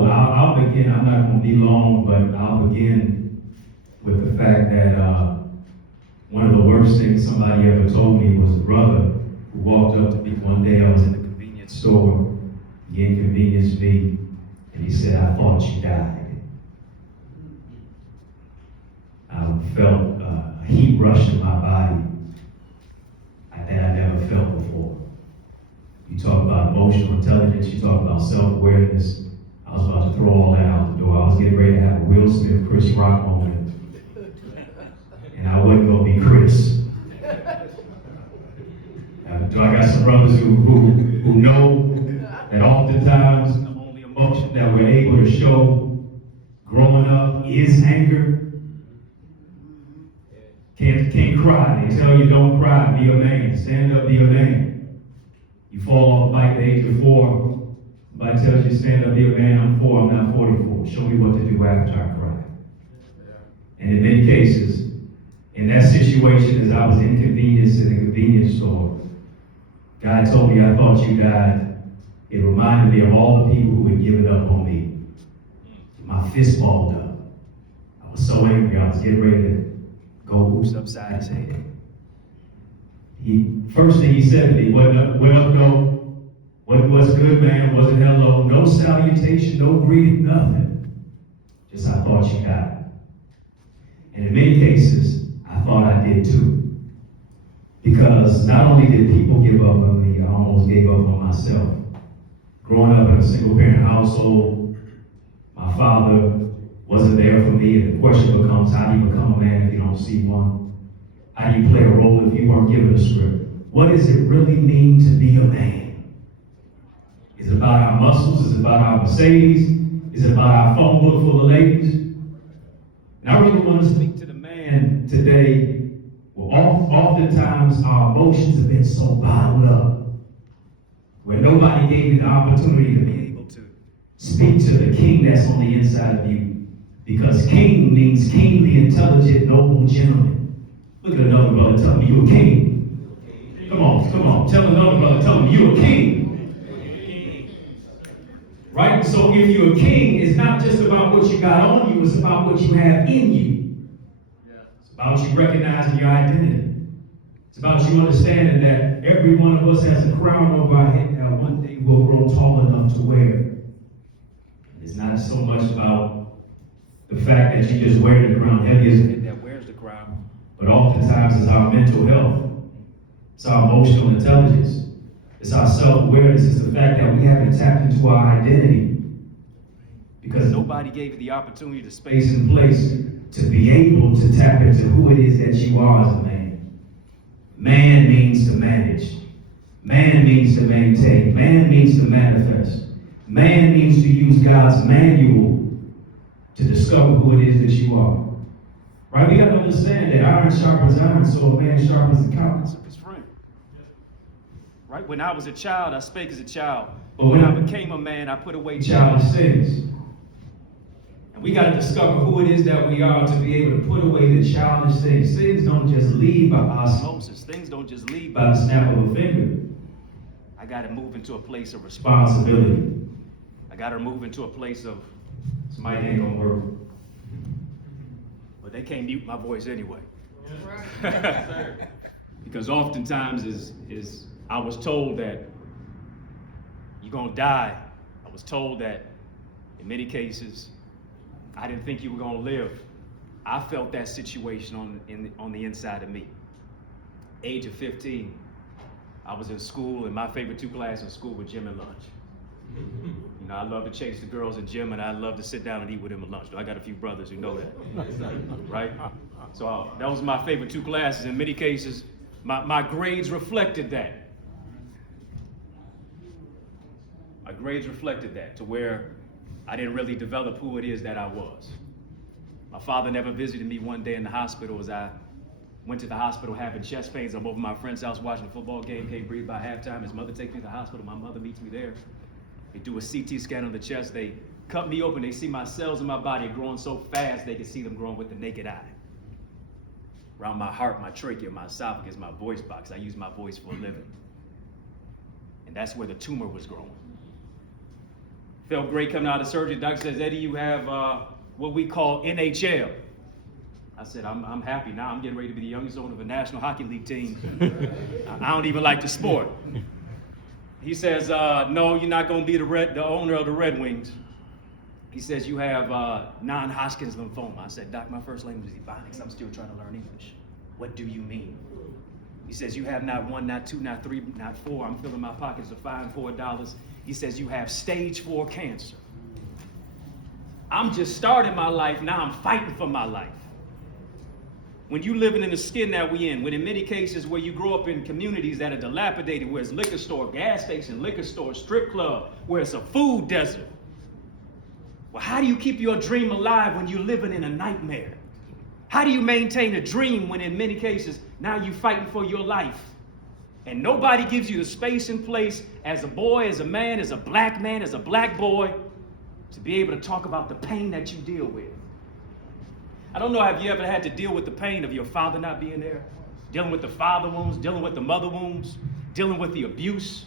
So I'll begin. I'm not going to be long, but I'll begin with the fact that one of the worst things somebody ever told me was a brother who walked up to me one day. I was in the convenience store. He inconvenienced me, and he said, "I thought you died." I felt a heat rush in my body that I never felt before. You talk about emotional intelligence, you talk about self-awareness. I was about to throw all that out the door. I was getting ready to have a Will Smith, Chris Rock moment. And I wasn't going to be Chris. I got some brothers who know that oftentimes the only emotion that we're able to show growing up is anger. Can't cry. They tell you don't cry, be a man. Stand up, be a man. You fall off the bike at the age of 4. Somebody tells you stand up, be a man. I'm 4, I'm not 44. Show me what to do after I cry. And in many cases, in that situation, as I was inconvenienced in a convenience store, God told me, "I thought you died." It reminded me of all the people who had given up on me. My fist balled up. I was so angry, I was getting ready to go oops upside his head. First thing he said to me, "What up, no? What's good, man? Wasn't hello, no salutation, no greeting, nothing. Just I thought you died." And in many cases, I thought I did too. Because not only did people give up on me, I almost gave up on myself. Growing up in a single-parent household, my father wasn't there for me, and the question becomes, how do you become a man if you don't see one? How do you play a role if you weren't given a script? What does it really mean to be a man? Is it about our muscles? Is it about our Mercedes? Is it about our phone book full of ladies? And I really want to speak to the man today. Well, oftentimes our emotions have been so bottled up, where nobody gave you the opportunity to be able to speak to the king that's on the inside of you. Because king means keenly intelligent, noble gentleman. Look at another brother, tell me you a king. Come on. Tell another brother, tell him you a king. Right? So if you're a king, it's not just about what you got on you, it's about what you have in you. It's about you recognizing your identity. It's about you understanding that every one of us has a crown over our head that one day will grow tall enough to wear. It's not so much about the fact that you just wear the crown. Heavy is the head that wears the crown. But oftentimes it's our mental health. It's our emotional intelligence. It's our self-awareness. It's the fact that we haven't tapped into our identity. Because nobody gave you the opportunity, the space and place to be able to tap into who it is that you are as a man. Man means to manage. Man means to maintain. Man means to manifest. Man means to use God's manual to discover who it is that you are. Right? We got to understand that iron sharpens iron, so a man sharpens the countenance of his friend. Right? When I was a child, I spake as a child. But when I became a man, I put away childish things. And we got to discover who it is that we are to be able to put away the childish things. Things don't just leave by osmosis. Things don't just leave by the snap of a finger. I got to move into a place of responsibility. I got to move into a place of, somebody ain't gonna work. But they can't mute my voice anyway. Because oftentimes is I was told that you're gonna die. I was told that in many cases, I didn't think you were gonna live. I felt that situation on the inside of me. Age of 15, I was in school, and my favorite 2 classes in school were gym and lunch. You know, I love to chase the girls in gym, and I love to sit down and eat with them at lunch. I got a few brothers who know that, right? So that was my favorite 2 classes. In many cases, my grades reflected that. My grades reflected that, to where I didn't really develop who it is that I was. My father never visited me one day in the hospital as I went to the hospital having chest pains. I'm over at my friend's house watching a football game, can't breathe by halftime. His mother takes me to the hospital. My mother meets me there. They do a CT scan on the chest. They cut me open. They see my cells in my body growing so fast they can see them growing with the naked eye. Around my heart, my trachea, my esophagus, my voice box. I use my voice for a living. And that's where the tumor was growing. Felt great coming out of surgery. The doctor says, Eddie, you have what we call NHL. I said, I'm happy now. I'm getting ready to be the youngest owner of a National Hockey League team. I don't even like the sport. He says, no, you're not going to be the owner of the Red Wings. He says, you have non-Hodgkin's lymphoma. I said, Doc, my first language is Ebonics. I'm still trying to learn English. What do you mean? He says, you have not 1, not 2, not 3, not 4. I'm filling my pockets with $5 He says, you have stage 4 cancer. I'm just starting my life. Now I'm fighting for my life. When you living in the skin that we in, when in many cases where you grow up in communities that are dilapidated, where it's liquor store, gas station, liquor store, strip club, where it's a food desert. Well, how do you keep your dream alive when you're living in a nightmare? How do you maintain a dream when in many cases now you're fighting for your life? And nobody gives you the space and place as a boy, as a man, as a black boy, to be able to talk about the pain that you deal with. I don't know, have you ever had to deal with the pain of your father not being there? Dealing with the father wounds, dealing with the mother wounds, dealing with the abuse,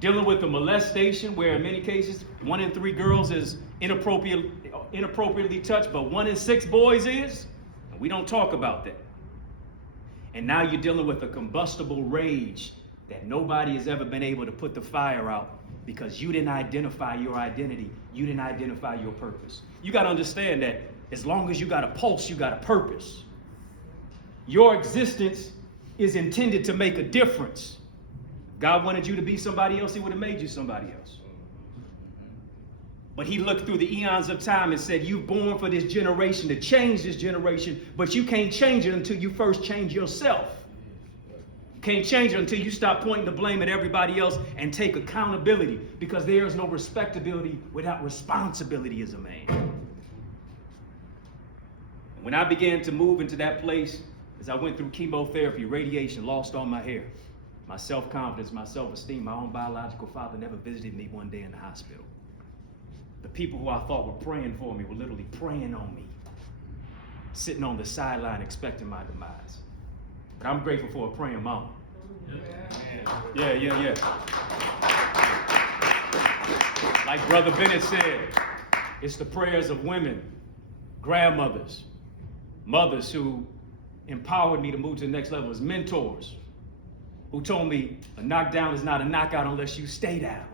dealing with the molestation, where in many cases, 1 in 3 girls is inappropriately touched, but 1 in 6 boys is? And we don't talk about that. And now you're dealing with a combustible rage that nobody has ever been able to put the fire out because you didn't identify your identity. You didn't identify your purpose. You got to understand that as long as you got a pulse, you got a purpose. Your existence is intended to make a difference. God wanted you to be somebody else, he would have made you somebody else. But he looked through the eons of time and said, you're born for this generation, to change this generation, but you can't change it until you first change yourself. You can't change it until you stop pointing the blame at everybody else and take accountability, because there is no respectability without responsibility as a man. When I began to move into that place, as I went through chemotherapy, radiation, lost all my hair, my self-confidence, my self-esteem, my own biological father never visited me one day in the hospital. The people who I thought were praying for me were literally praying on me, sitting on the sideline expecting my demise. But I'm grateful for a praying mama. Yeah. Like Brother Bennett said, it's the prayers of women, grandmothers, mothers who empowered me to move to the next level, as mentors who told me a knockdown is not a knockout unless you stay down.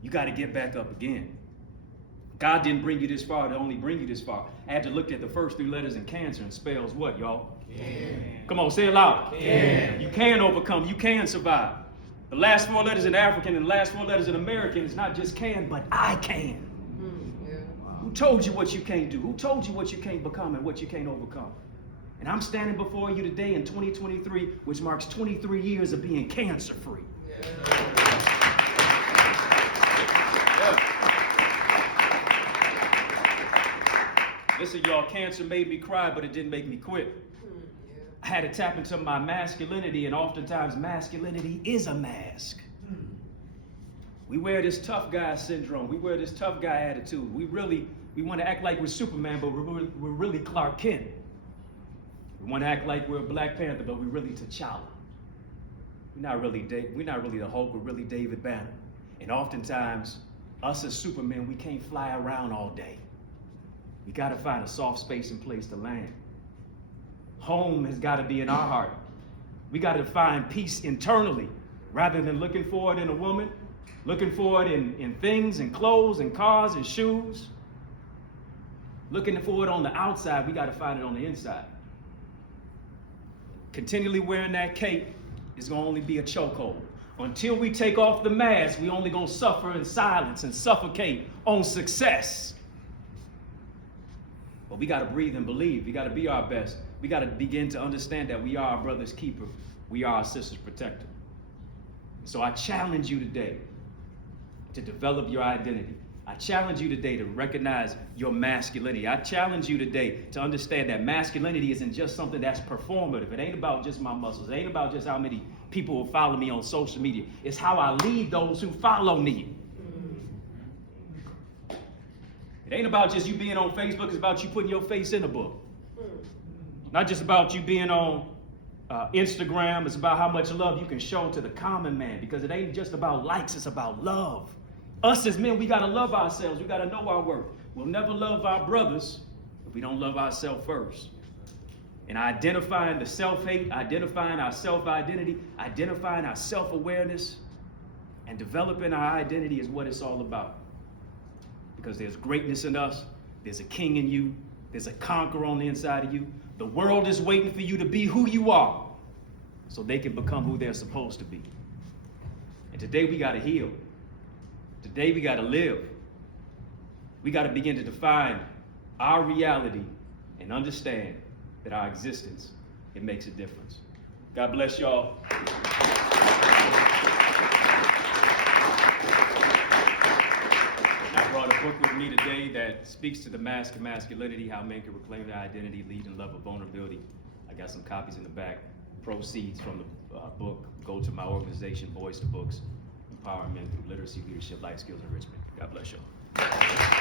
You got to get back up again. God didn't bring you this far to only bring you this far. I had to look at the first 3 letters in cancer and spells what, y'all? Can. Come on, say it loud. Can. You can overcome. You can survive. The last 4 letters in African and the last 4 letters in American is not just can, but I can. Who told you what you can't do? Who told you what you can't become and what you can't overcome? And I'm standing before you today in 2023, which marks 23 years of being cancer-free. Listen, y'all, cancer made me cry, but it didn't make me quit. I had to tap into my masculinity, and oftentimes masculinity is a mask. We wear this tough guy syndrome. We wear this tough guy attitude. We want to act like we're Superman, but we're really Clark Kent. We want to act like we're Black Panther, but we're really T'Challa. We're not really the Hulk. We're really David Banner. And oftentimes, us as Supermen, we can't fly around all day. We got to find a soft space and place to land. Home has got to be in our heart. We got to find peace internally, rather than looking for it in a woman, looking for it in things and clothes and cars and shoes. Looking for it on the outside, we got to find it on the inside. Continually wearing that cape is going to only be a chokehold. Until we take off the mask, we only going to suffer in silence and suffocate on success. But we got to breathe and believe. We got to be our best. We got to begin to understand that we are our brother's keeper. We are our sister's protector. So I challenge you today to develop your identity. I challenge you today to recognize your masculinity. I challenge you today to understand that masculinity isn't just something that's performative. It ain't about just my muscles. It ain't about just how many people will follow me on social media. It's how I lead those who follow me. It ain't about just you being on Facebook. It's about you putting your face in a book. Not just about you being on Instagram. It's about how much love you can show to the common man, because it ain't just about likes. It's about love. Us as men, we got to love ourselves. We got to know our worth. We'll never love our brothers if we don't love ourselves first. And identifying the self-hate, identifying our self-identity, identifying our self-awareness, and developing our identity is what it's all about. Because there's greatness in us. There's a king in you. There's a conqueror on the inside of you. The world is waiting for you to be who you are so they can become who they're supposed to be. And today we got to heal. Today we got to live. We got to begin to define our reality and understand that our existence, it makes a difference. God bless y'all. I brought a book with me today that speaks to the mask of masculinity, how men can reclaim their identity, lead in love of vulnerability. I got some copies in the back. Proceeds from the book go to my organization, Voice to Books, empowering men through literacy, leadership, life skills, enrichment. God bless y'all.